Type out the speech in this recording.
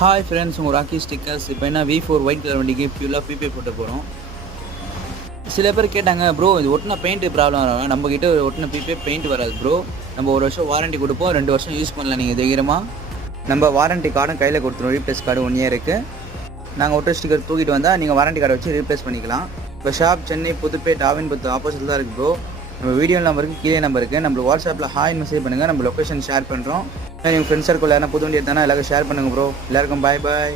Hi friends, உங்கள் rakhi stickers இப்போ என்ன V4 ஒயிட் கலர் வண்டிக்கு ஃபியூலாக பிபே போட்டு போகிறோம். சில பேர் கேட்டாங்க, ப்ரோ இது ஒட்டின பெயிண்ட் ப்ராப்ளம் வரும், நம்மக்கிட்ட ஒட்டின பிபே பெயிண்ட் வராது ப்ரோ, நம்ம 1 வருஷம் வாரண்ட்டி கொடுப்போம், 2 வருஷம் யூஸ் பண்ணலாம் நீங்கள் தைரியமாக. நம்ம வாரண்ட்டி கார்டும் கையில் கொடுத்துருவோம், ரீப்ளேஸ் கார்டு 1 year இருக்குது. நாங்கள் ஒட்ட ஸ்டிக்கர் தூக்கிட்டு வந்தால் நீங்கள் வாரண்ட்டி கார்டை வச்சு ரீப்ளேஸ் பண்ணிக்கலாம். இப்போ ஷாப் சென்னை புதுப்பேட் ஆவின்பத்து ஆப்போசிட்டில் தான் இருக்குது ப்ரோ. நம்ம வீடியோ நம்பருக்கு கீழே நம்பர் இருக்குது, நம்மளுக்கு வாட்ஸ்அப்பில் ஹாய் மெசேஜ் பண்ணுங்கள், நம்ம லொக்கேஷன் ஷேர் பண்ணுறோம். எங்கள் ஃப்ரெண்ட்ஸ் சர்க்கிள் யாரும் புது வண்டி எடுத்தானா எல்லாருக்கும் ஷேர் பண்ணுங்கள் ப்ரோ. எல்லாருக்கும் பாய் பாய்.